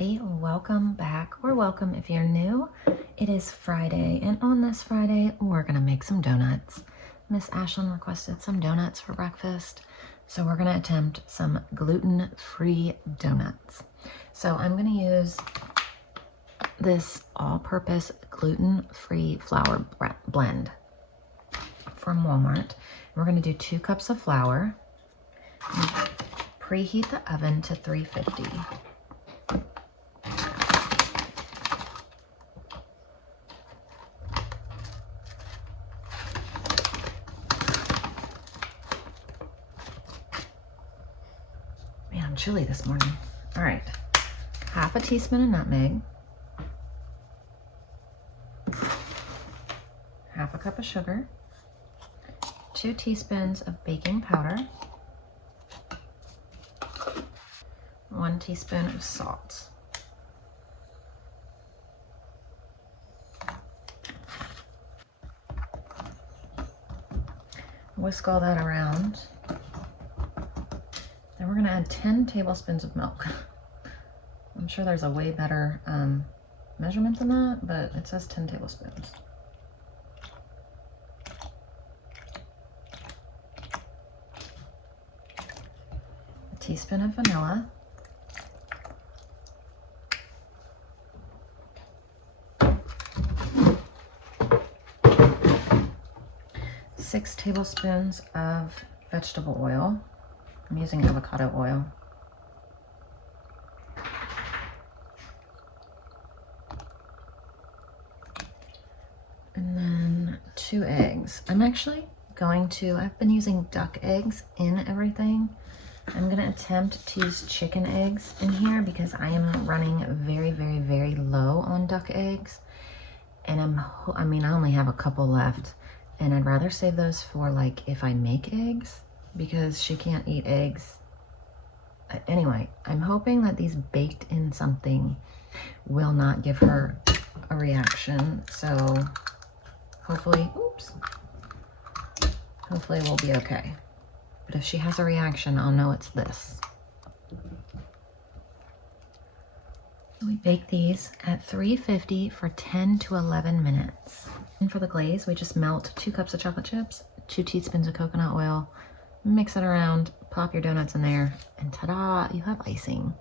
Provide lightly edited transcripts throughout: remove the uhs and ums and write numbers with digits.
everybody, welcome back, or welcome if you're new. It is Friday, and on this Friday we're gonna make some donuts. Miss Ashlyn requested some donuts for breakfast, so we're gonna attempt some gluten-free donuts. So I'm gonna use this all-purpose gluten-free flour blend from Walmart. We're gonna do 2 cups of flour. Preheat the oven to 350. Man, I'm chilly this morning. All right, half a teaspoon of nutmeg, half a cup of sugar, 2 teaspoons of baking powder, 1 teaspoon of salt. Whisk all that around. Then we're gonna add 10 tablespoons of milk. I'm sure there's a way better measurement than that, but it says 10 tablespoons. A teaspoon of vanilla. 6 tablespoons of vegetable oil. I'm using avocado oil. And then 2 eggs. I'm actually I've been using duck eggs in everything. I'm gonna attempt to use chicken eggs in here because I am running very, very, very low on duck eggs. And I only have a couple left. And I'd rather save those for like if I make eggs, because she can't eat eggs. Anyway, I'm hoping that these baked in something will not give her a reaction. So hopefully we'll be okay. But if she has a reaction, I'll know it's this. We bake these at 350 for 10 to 11 minutes. And for the glaze, we just melt 2 cups of chocolate chips, 2 teaspoons of coconut oil, mix it around, pop your donuts in there, and ta-da, you have icing.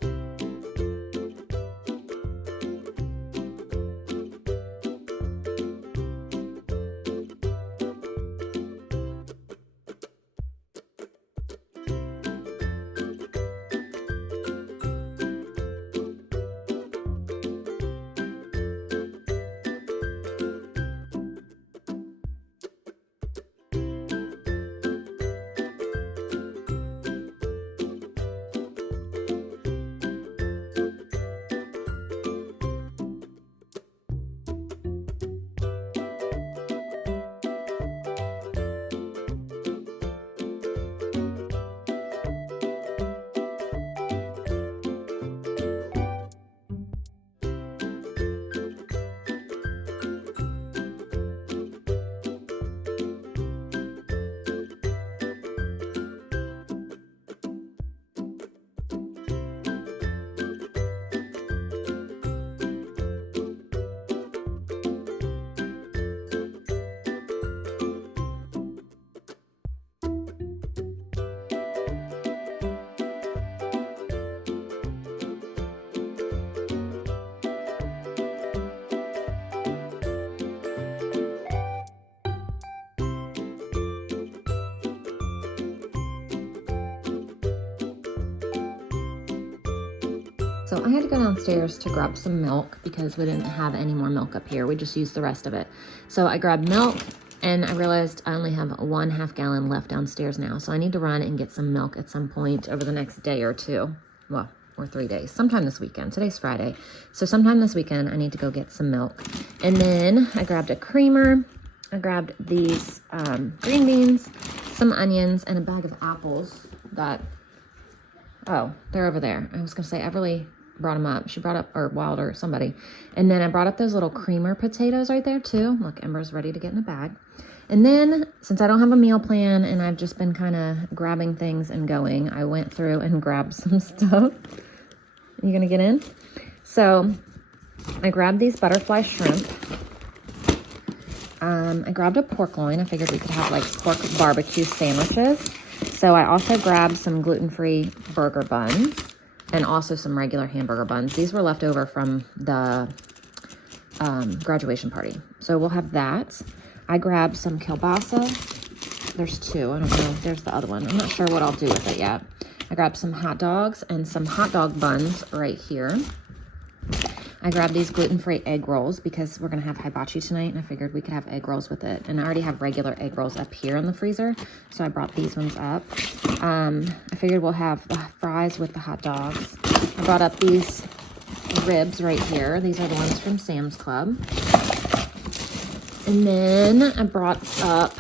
So I had to go downstairs to grab some milk because we didn't have any more milk up here. We just used the rest of it. So I grabbed milk and I realized I only have 1/2 gallon left downstairs now. So I need to run and get some milk at some point over the next day or 2. Well, or 3 days, sometime this weekend. Today's Friday. So sometime this weekend, I need to go get some milk. And then I grabbed a creamer. I grabbed these green beans, some onions, and a bag of apples that, oh, they're over there. I was gonna say Everly brought them up. She brought up, or Wilder, somebody. And then I brought up those little creamer potatoes right there too. Look, Ember's ready to get in a bag. And then, since I don't have a meal plan and I've just been kind of grabbing things and going, I went through and grabbed some stuff. You gonna get in? So I grabbed these butterfly shrimp. I grabbed a pork loin. I figured we could have like pork barbecue sandwiches. So I also grabbed some gluten-free burger buns and also some regular hamburger buns. These were left over from the graduation party. So we'll have that. I grabbed some kielbasa. There's two. I don't know. There's the other one. I'm not sure what I'll do with it yet. I grabbed some hot dogs and some hot dog buns right here. I grabbed these gluten-free egg rolls because we're going to have hibachi tonight, and I figured we could have egg rolls with it. And I already have regular egg rolls up here in the freezer, so I brought these ones up. I figured we'll have the fries with the hot dogs. I brought up these ribs right here. These are the ones from Sam's Club. And then I brought up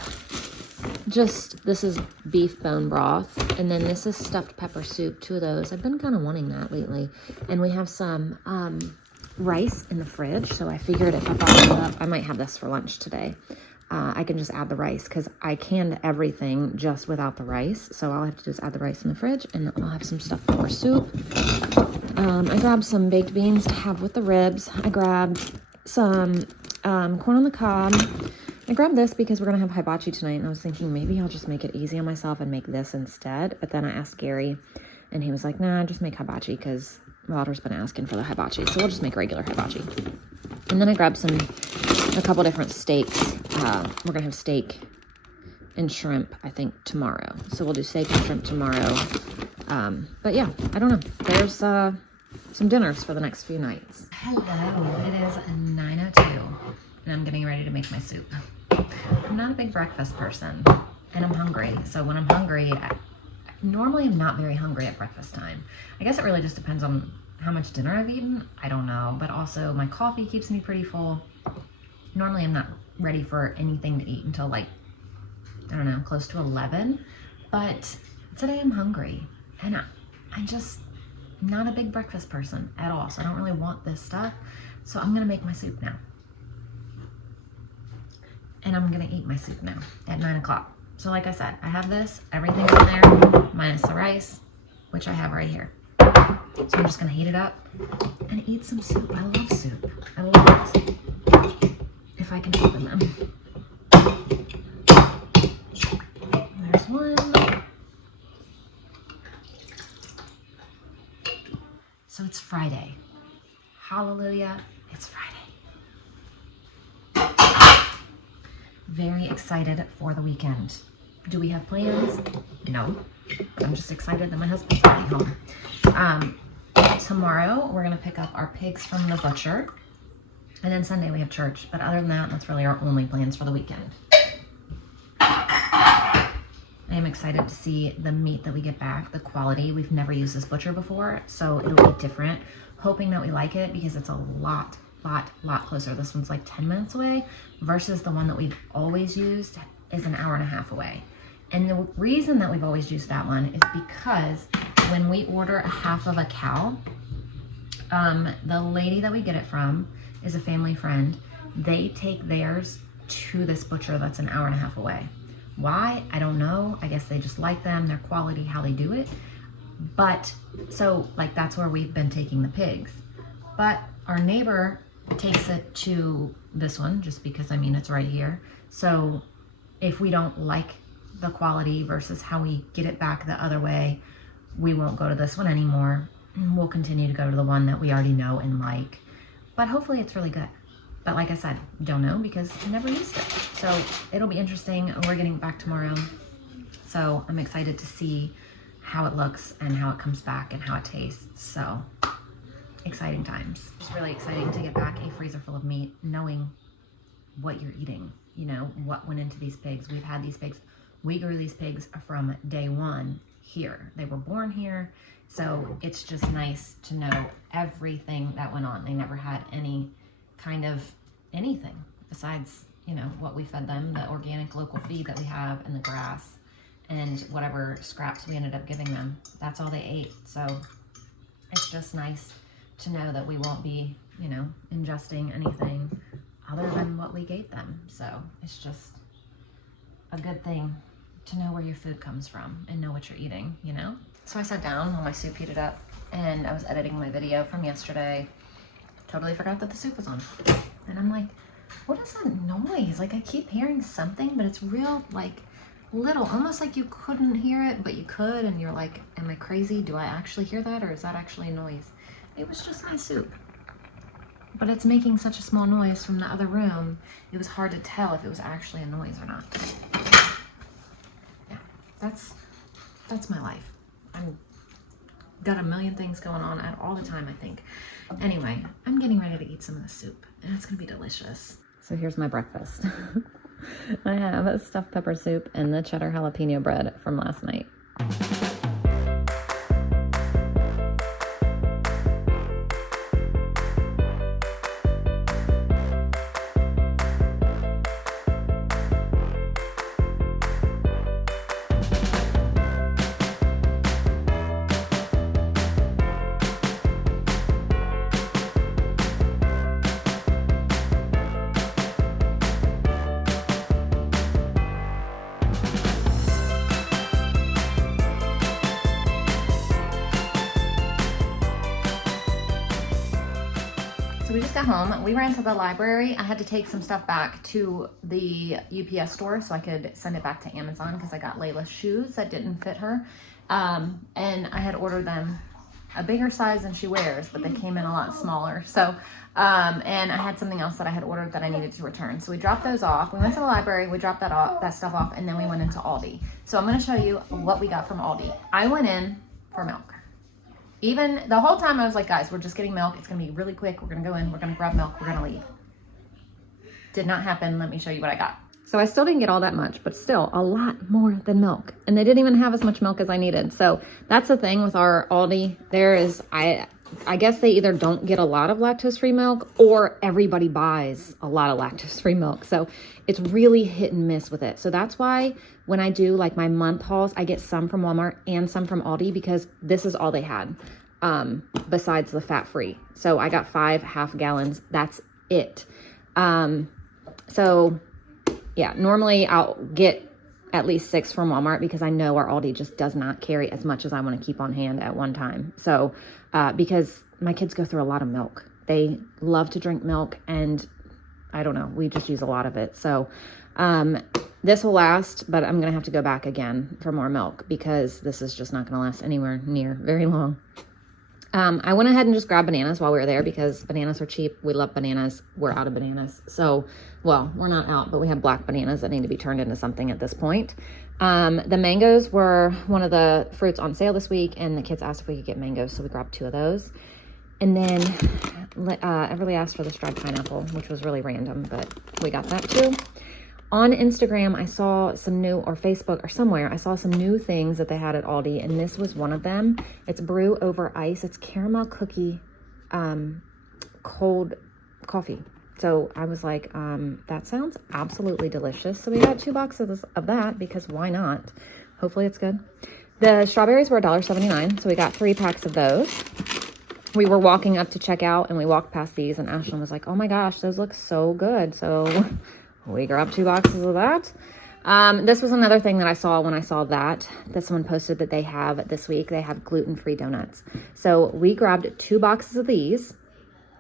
this is beef bone broth, and then this is stuffed pepper soup, 2 of those. I've been kind of wanting that lately. And we have some rice in the fridge, so I figured if I brought this up, I might have this for lunch today. I can just add the rice because I canned everything just without the rice. So all I have to do is add the rice in the fridge, and I'll have some stuffed pepper soup. I grabbed some baked beans to have with the ribs. I grabbed some corn on the cob. I grabbed this because we're going to have hibachi tonight, and I was thinking maybe I'll just make it easy on myself and make this instead. But then I asked Gary, and he was like, nah, just make hibachi because Walter's been asking for the hibachi. So we'll just make regular hibachi. And then I grabbed a couple different steaks. We're going to have steak and shrimp, I think, tomorrow. So we'll do steak and shrimp tomorrow. But yeah, I don't know. There's some dinners for the next few nights. Hello, it is 9:02, and I'm getting ready to make my soup. I'm not a big breakfast person, and I'm hungry. So when I'm hungry, normally I'm not very hungry at breakfast time. I guess it really just depends on how much dinner I've eaten. I don't know, but also my coffee keeps me pretty full. Normally I'm not ready for anything to eat until like, I don't know, close to 11. But today I'm hungry, and I'm just not a big breakfast person at all. So I don't really want this stuff. So I'm gonna make my soup now. And I'm gonna eat my soup now at 9 o'clock. So like I said, I have this, everything's in there, minus the rice, which I have right here. So I'm just gonna heat it up and eat some soup. I love soup. I love it. If I can open them. There's one. So it's Friday. Hallelujah, it's Friday. Very excited for the weekend. Do we have plans? No. I'm just excited that my husband's already home. Tomorrow, we're gonna pick up our pigs from the butcher. And then Sunday we have church. But other than that, that's really our only plans for the weekend. I am excited to see the meat that we get back, the quality. We've never used this butcher before, so it'll be different. Hoping that we like it because it's a lot closer. This one's like 10 minutes away versus the one that we've always used is an hour and a half away. And the reason that we've always used that one is because when we order a half of a cow, the lady that we get it from is a family friend. They take theirs to this butcher that's an hour and a half away. Why? I don't know. I guess they just like them, their quality, how they do it. But so like that's where we've been taking the pigs. But our neighbor takes it to this one just because, I mean, it's right here. So if we don't like the quality versus how we get it back the other way, we won't go to this one anymore. We'll continue to go to the one that we already know and like. But hopefully it's really good. But like I said, don't know because I never used it. So it'll be interesting. We're getting it back tomorrow. So I'm excited to see how it looks and how it comes back and how it tastes. So exciting times. It's really exciting to get back a freezer full of meat, knowing what you're eating, you know, what went into these pigs. We've had these pigs. We grew these pigs from day one here. They were born here. So it's just nice to know everything that went on. They never had any kind of anything besides, you know, what we fed them, the organic local feed that we have and the grass and whatever scraps we ended up giving them. That's all they ate. So it's just nice to know that we won't be, you know, ingesting anything other than what we gave them. So it's just a good thing to know where your food comes from and know what you're eating, you know? So I sat down while my soup heated up and I was editing my video from yesterday. totally forgot that the soup was on. And I'm like, what is that noise? Like I keep hearing something, but it's real like little, almost like you couldn't hear it, but you could. And you're like, am I crazy? Do I actually hear that? Or is that actually a noise? It was just my soup. But it's making such a small noise from the other room. It was hard to tell if it was actually a noise or not. Yeah, that's my life. I'm got a million things going on at all the time, I think. Anyway, I'm getting ready to eat some of the soup, and it's gonna be delicious. So here's my breakfast. I have a stuffed pepper soup and the cheddar jalapeno bread from last night. So we just got home. We ran to the library. I had to take some stuff back to the UPS store so I could send it back to Amazon because I got Layla's shoes that didn't fit her. And I had ordered them a bigger size than she wears, but they came in a lot smaller. So, and I had something else that I had ordered that I needed to return. So we dropped those off. We went to the library, we dropped that stuff off, and then we went into Aldi. So I'm gonna show you what we got from Aldi. I went in for milk. Even the whole time I was like, guys, we're just getting milk. It's going to be really quick. We're going to go in. We're going to grab milk. We're going to leave. Did not happen. Let me show you what I got. So I still didn't get all that much, but still a lot more than milk. And they didn't even have as much milk as I needed. So that's the thing with our Aldi. There is, I guess they either don't get a lot of lactose-free milk or everybody buys a lot of lactose-free milk. So it's really hit and miss with it. So that's why when I do like my month hauls, I get some from Walmart and some from Aldi because this is all they had besides the fat-free. So I got 5 half-gallons. That's it. So yeah, normally I'll get at least 6 from Walmart because I know our Aldi just does not carry as much as I want to keep on hand at one time. So because my kids go through a lot of milk. They love to drink milk, and I don't know, we just use a lot of it. So this will last, but I'm going to have to go back again for more milk because this is just not going to last anywhere near very long. I went ahead and just grabbed bananas while we were there because bananas are cheap. We love bananas. We're out of bananas. So, well, we're not out, but we have black bananas that need to be turned into something at this point. The mangoes were one of the fruits on sale this week, and the kids asked if we could get mangoes, so we grabbed 2 of those. And then Everly asked for the striped pineapple, which was really random, but we got that too. On Instagram, I saw some new, or Facebook or somewhere, I saw some new things that they had at Aldi, and this was one of them. It's brew over ice. It's caramel cookie, cold coffee. So I was like, that sounds absolutely delicious. So we got 2 boxes of that because why not? Hopefully it's good. The strawberries were $1.79, so we got 3 packs of those. We were walking up to check out, and we walked past these, and Ashlyn was like, oh my gosh, those look so good. So we grabbed 2 boxes of that. This was another thing that I saw when I saw that. Someone posted that they have this week, they have gluten-free donuts. So we grabbed 2 boxes of these.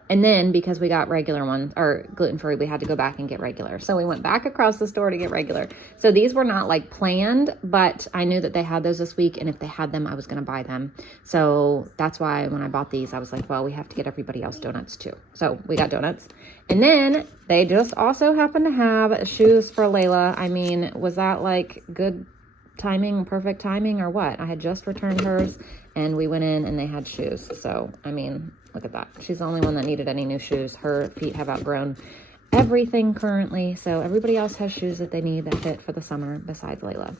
And then because we got regular ones, or gluten-free, we had to go back and get regular. So we went back across the store to get regular. So these were not like planned, but I knew that they had those this week. And if they had them, I was going to buy them. So that's why when I bought these, I was like, well, we have to get everybody else donuts too. So we got donuts. And then they just also happened to have shoes for Layla. I mean, was that like good timing, perfect timing, or what? I had just returned hers and we went in and they had shoes. So, I mean, look at that. She's the only one that needed any new shoes. Her feet have outgrown everything currently. So everybody else has shoes that they need that fit for the summer besides Layla.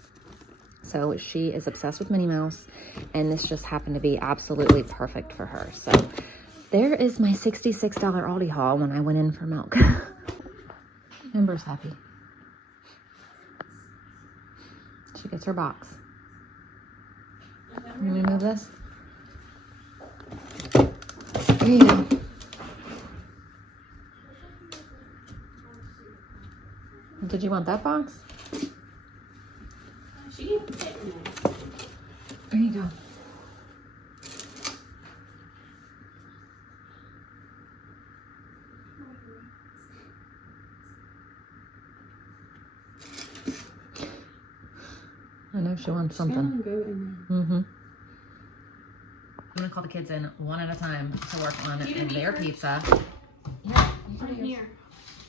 So she is obsessed with Minnie Mouse, and this just happened to be absolutely perfect for her. So there is my $66 Aldi haul when I went in for milk. Amber's happy. She gets her box. You want me to move this? There you go. Did you want that box? There you go. I know she wants something. Mm-hmm. I'm gonna call the kids in one at a time to work on their pizza. Yeah, Here.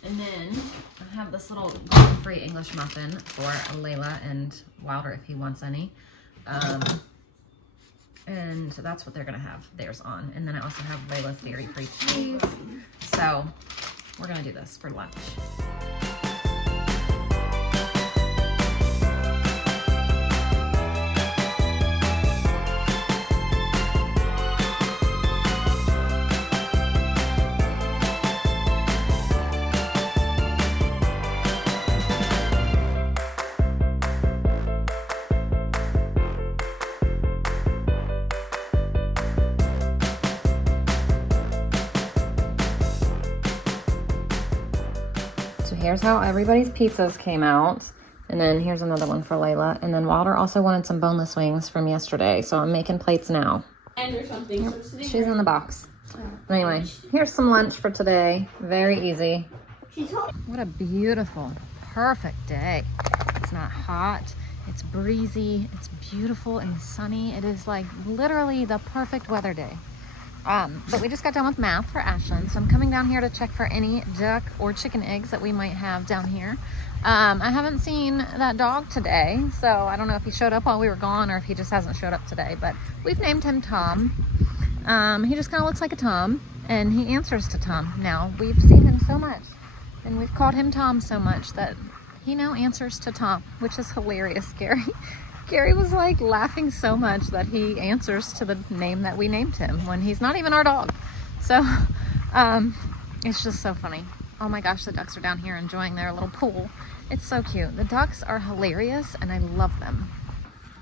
and then I have this little gluten-free English muffin for Layla and Wilder if he wants any. And so that's what they're gonna have theirs on. And then I also have Layla's dairy-free cheese. So we're gonna do this for lunch. So here's how everybody's pizzas came out. And then here's another one for Layla. And then Wilder also wanted some boneless wings from yesterday. So I'm making plates now. And or something. Yep. She's in the box. But anyway, here's some lunch for today. Very easy. What a beautiful, perfect day. It's not hot. It's breezy. It's beautiful and sunny. It is like literally the perfect weather day. But we just got done with math for Ashlyn, so I'm coming down here to check for any duck or chicken eggs that we might have down here. I haven't seen that dog today, so I don't know if he showed up while we were gone or if he just hasn't showed up today, but we've named him Tom. He just kind of looks like a Tom, and he answers to Tom. Now, we've seen him so much, and we've called him Tom so much that he now answers to Tom, which is hilarious, Gary. Gary was like laughing so much that he answers to the name that we named him when he's not even our dog. So it's just so funny. Oh my gosh, the ducks are down here enjoying their little pool. It's so cute. The ducks are hilarious and I love them.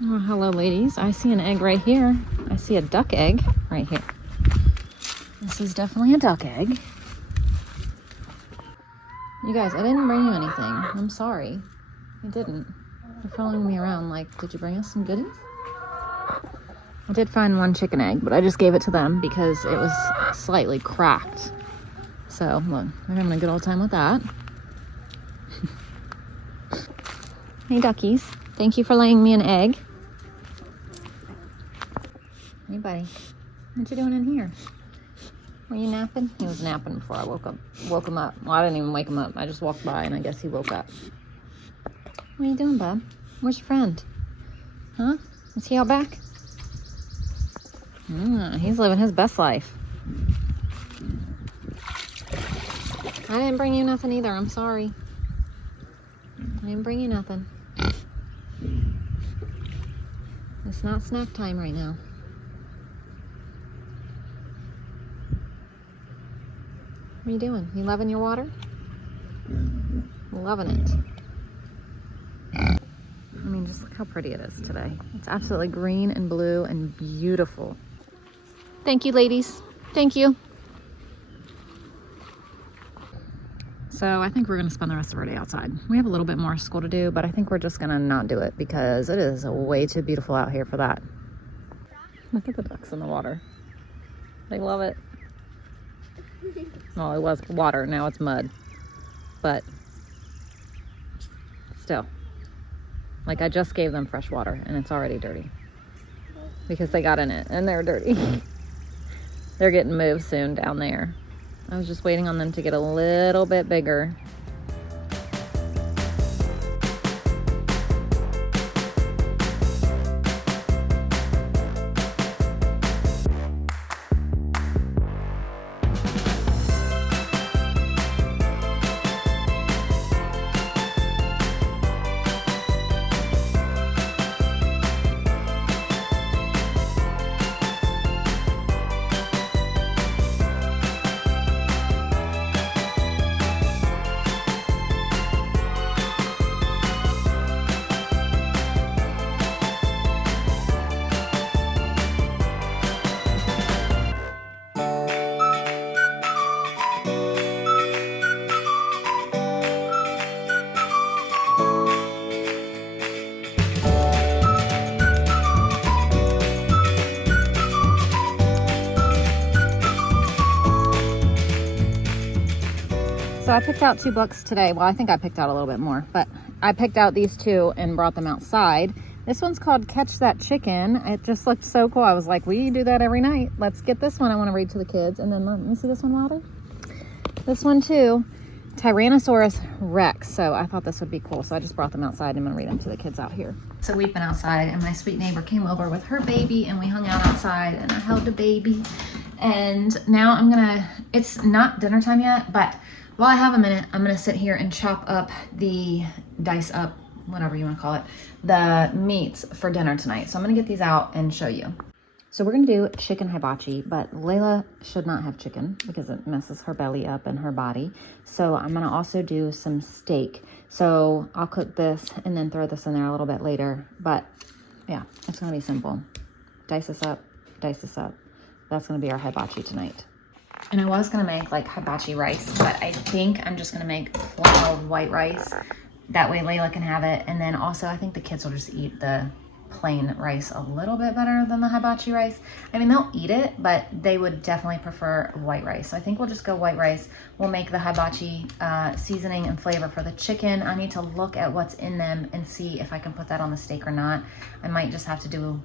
Oh, hello ladies. I see an egg right here. I see a duck egg right here. This is definitely a duck egg. You guys, I didn't bring you anything. I'm sorry. I didn't. You're following me around like, did you bring us some goodies? I did find one chicken egg, but I just gave it to them because it was slightly cracked. So, look, we're having a good old time with that. Hey, duckies. Thank you for laying me an egg. Hey, buddy. What you doing in here? Were you napping? He was napping before I woke him up. Well, I didn't even wake him up. I just walked by and I guess he woke up. What are you doing, bub? Where's your friend? Huh? Is he out back? He's living his best life. I didn't bring you nothing either. I'm sorry. I didn't bring you nothing. It's not snack time right now. What are you doing? You loving your water? Loving it. I mean, just look how pretty it is today. It's absolutely green and blue and beautiful. Thank you, ladies. Thank you. So I think we're going to spend the rest of our day outside. We have a little bit more school to do, but I think we're just going to not do it because it is way too beautiful out here for that. Look at the ducks in the water. They love it. Well, it was water. Now it's mud. But still. Like, I just gave them fresh water and it's already dirty because they got in it and they're dirty. They're getting moved soon down there. I was just waiting on them to get a little bit bigger. So I picked out 2 books today. Well, I think I picked out a little bit more, but I picked out these 2 and brought them outside This one's called Catch That Chicken. It just looked so cool. I was like, we do that every night. Let's get this one. I want to read to the kids. And then let me see this one, Wilder. This one too, Tyrannosaurus Rex. So I thought this would be cool. So I just brought them outside. I'm going to read them to the kids out here. So we've been outside and my sweet neighbor came over with her baby and we hung out outside and I held the baby. And now it's not dinner time yet, but while I have a minute, I'm going to sit here and chop up dice up, whatever you want to call it, the meats for dinner tonight. So I'm going to get these out and show you. So we're going to do chicken hibachi, but Layla should not have chicken because it messes her belly up and her body. So I'm going to also do some steak. So I'll cook this and then throw this in there a little bit later. But yeah, it's going to be simple. Dice this up, dice this up. That's going to be our hibachi tonight. And I was going to make like hibachi rice, but I think I'm just going to make plain old white rice. That way Layla can have it. And then also I think the kids will just eat the plain rice a little bit better than the hibachi rice. I mean, they'll eat it, but they would definitely prefer white rice. So I think we'll just go white rice. We'll make the hibachi seasoning and flavor for the chicken. I need to look at what's in them and see if I can put that on the steak or not. I might just have to do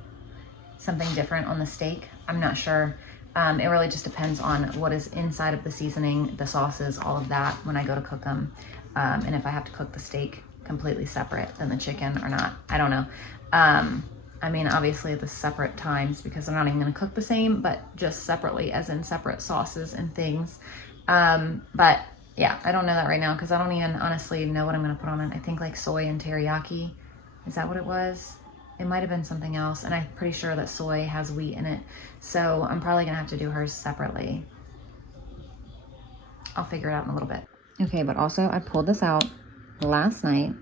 something different on the steak. I'm not sure. It really just depends on what is inside of the seasoning, the sauces, all of that when I go to cook them. And if I have to cook the steak completely separate than the chicken or not, I don't know. I mean, obviously the separate times because I'm not even gonna cook the same, but just separately as in separate sauces and things. But yeah, I don't know that right now because I don't even honestly know what I'm gonna put on it. I think like soy and teriyaki. Is that what it was? It might've been something else. And I'm pretty sure that soy has wheat in it. So I'm probably gonna have to do hers separately. I'll figure it out in a little bit. Okay, but also I pulled this out last night,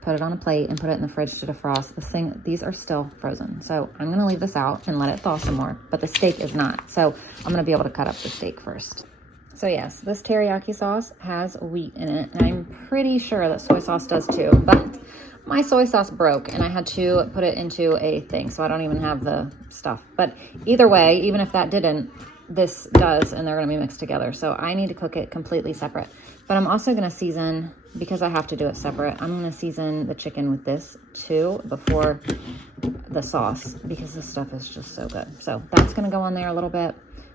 put it on a plate and put it in the fridge to defrost. These are still frozen. So I'm gonna leave this out and let it thaw some more, but the steak is not. So I'm gonna be able to cut up the steak first. So yes, this teriyaki sauce has wheat in it, and I'm pretty sure that soy sauce does too, but my soy sauce broke and I had to put it into a thing, so I don't even have the stuff. But either way, even if that didn't, this does, and they're gonna be mixed together. So I need to cook it completely separate. But I'm also gonna season, because I have to do it separate, I'm gonna season the chicken with this too before the sauce, because this stuff is just so good. So that's gonna go on there a little bit,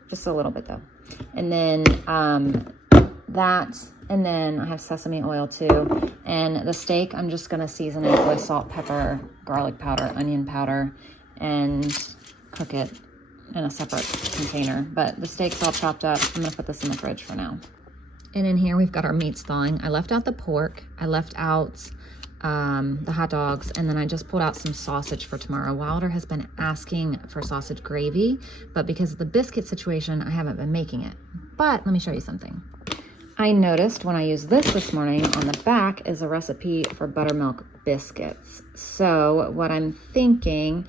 just a little bit though. And then and then I have sesame oil too. And the steak, I'm just gonna season it with salt, pepper, garlic powder, onion powder, and cook it in a separate container. But the steak's all chopped up. I'm gonna put this in the fridge for now. And in here we've got our meats thawing. I left out the pork, I left out the hot dogs, and then I just pulled out some sausage for tomorrow. Wilder has been asking for sausage gravy, but because of the biscuit situation, I haven't been making it. But let me show you something. I noticed when I used this morning, on the back is a recipe for buttermilk biscuits. So what I'm thinking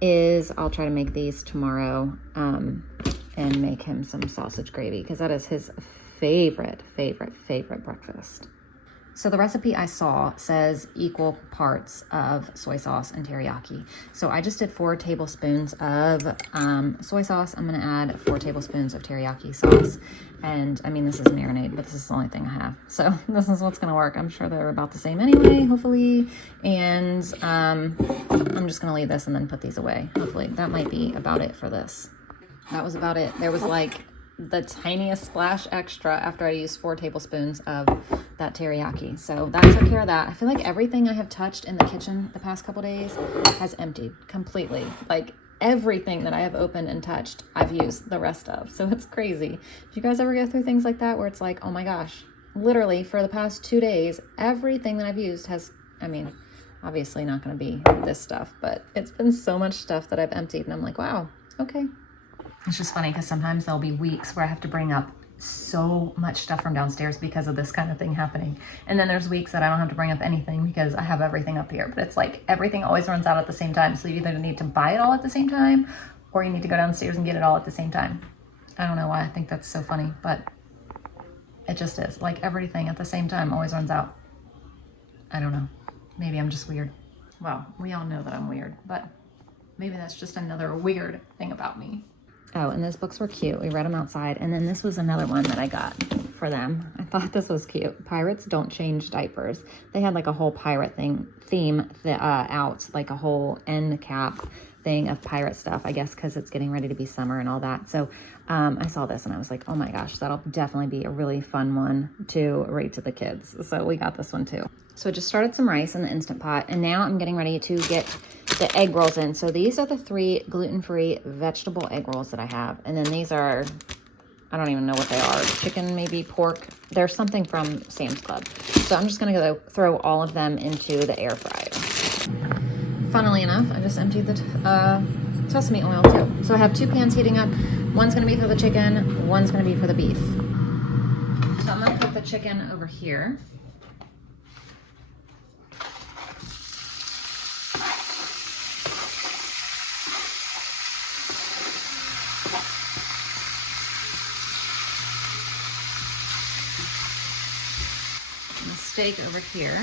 is I'll try to make these tomorrow and make him some sausage gravy, because that is his favorite breakfast. So the recipe I saw says equal parts of soy sauce and teriyaki. So I just did 4 tablespoons of soy sauce. I'm gonna add 4 tablespoons of teriyaki sauce. And I mean, this is marinade, but this is the only thing I have. So this is what's gonna work. I'm sure they're about the same anyway, hopefully. And I'm just gonna leave this and then put these away. Hopefully, that might be about it for this. That was about it. There was like the tiniest splash extra after I used 4 tablespoons of that teriyaki. So that took care of that. I feel like everything I have touched in the kitchen the past couple days has emptied completely. Like everything that I have opened and touched, I've used the rest of. So it's crazy. Do you guys ever go through things like that where it's like, oh my gosh, literally for the past 2 days, everything that I've used has, I mean, obviously not going to be this stuff, but it's been so much stuff that I've emptied and I'm like, wow, okay. It's just funny because sometimes there'll be weeks where I have to bring up so much stuff from downstairs because of this kind of thing happening. And then there's weeks that I don't have to bring up anything because I have everything up here. But it's like everything always runs out at the same time. So you either need to buy it all at the same time or you need to go downstairs and get it all at the same time. I don't know why I think that's so funny, but it just is. Like everything at the same time always runs out. I don't know. Maybe I'm just weird. Well, we all know that I'm weird, but maybe that's just another weird thing about me. Oh, and those books were cute. We read them outside. And then this was another one that I got for them. I thought this was cute. Pirates don't change diapers. They had like a whole pirate theme out, like a whole end cap thing of pirate stuff, I guess, because it's getting ready to be summer and all that. So I saw this and I was like, oh my gosh, that'll definitely be a really fun one to read to the kids. So we got this one too. So I just started some rice in the Instant Pot, and now I'm getting ready to get the egg rolls in. So these are the 3 gluten-free vegetable egg rolls that I have. And then these are, I don't even know what they are. Chicken, maybe pork. There's something from Sam's Club. So I'm just gonna go throw all of them into the air fryer. Funnily enough, I just emptied the sesame oil too. So I have 2 pans heating up. One's gonna be for the chicken, one's gonna be for the beef. So I'm gonna put the chicken over here. And the steak over here.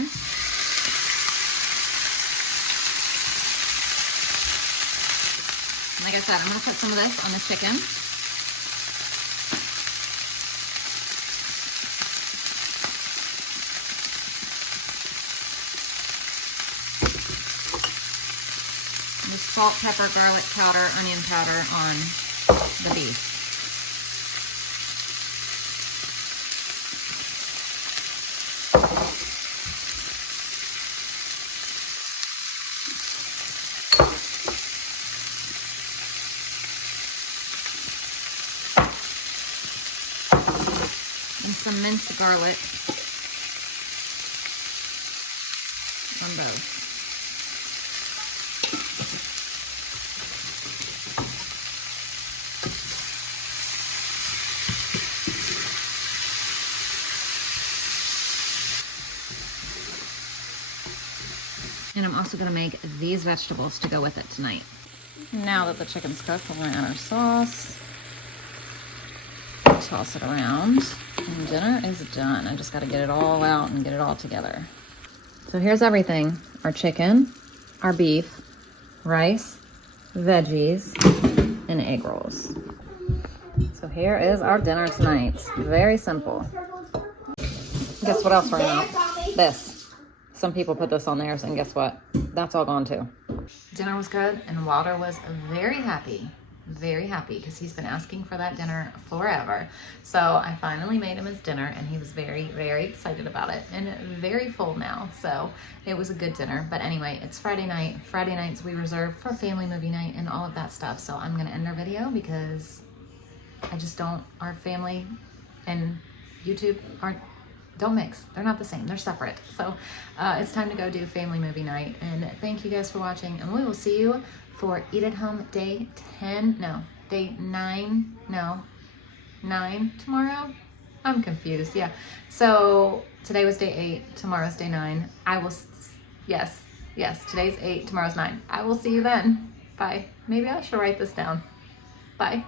Like I said, I'm gonna put some of this on the chicken. And just salt, pepper, garlic powder, onion powder on the beef. And some minced garlic on both. And I'm also gonna make these vegetables to go with it tonight. Now that the chicken's cooked, we're gonna add our sauce. Toss it around, and dinner is done. I just got to get it all out and get it all together. So here's everything: our chicken, our beef, rice, veggies, and egg rolls. So here is our dinner tonight. Very simple. Guess what else we're out? This. Some people put this on theirs, and guess what? That's all gone too. Dinner was good, and Wilder was very happy because he's been asking for that dinner forever. So I finally made him his dinner, and he was very, very excited about it and very full now. So it was a good dinner. But anyway, it's Friday night. Friday nights we reserve for family movie night and all of that stuff. So I'm gonna end our video because I just don't, our family and YouTube don't mix. They're not the same. They're separate. So it's time to go do family movie night. And thank you guys for watching, and we will see you for Eat at Home day 9 tomorrow. I'm confused. Yeah. So today was day 8. Tomorrow's day 9. Yes. Today's 8. Tomorrow's 9. I will see you then. Bye. Maybe I should write this down. Bye.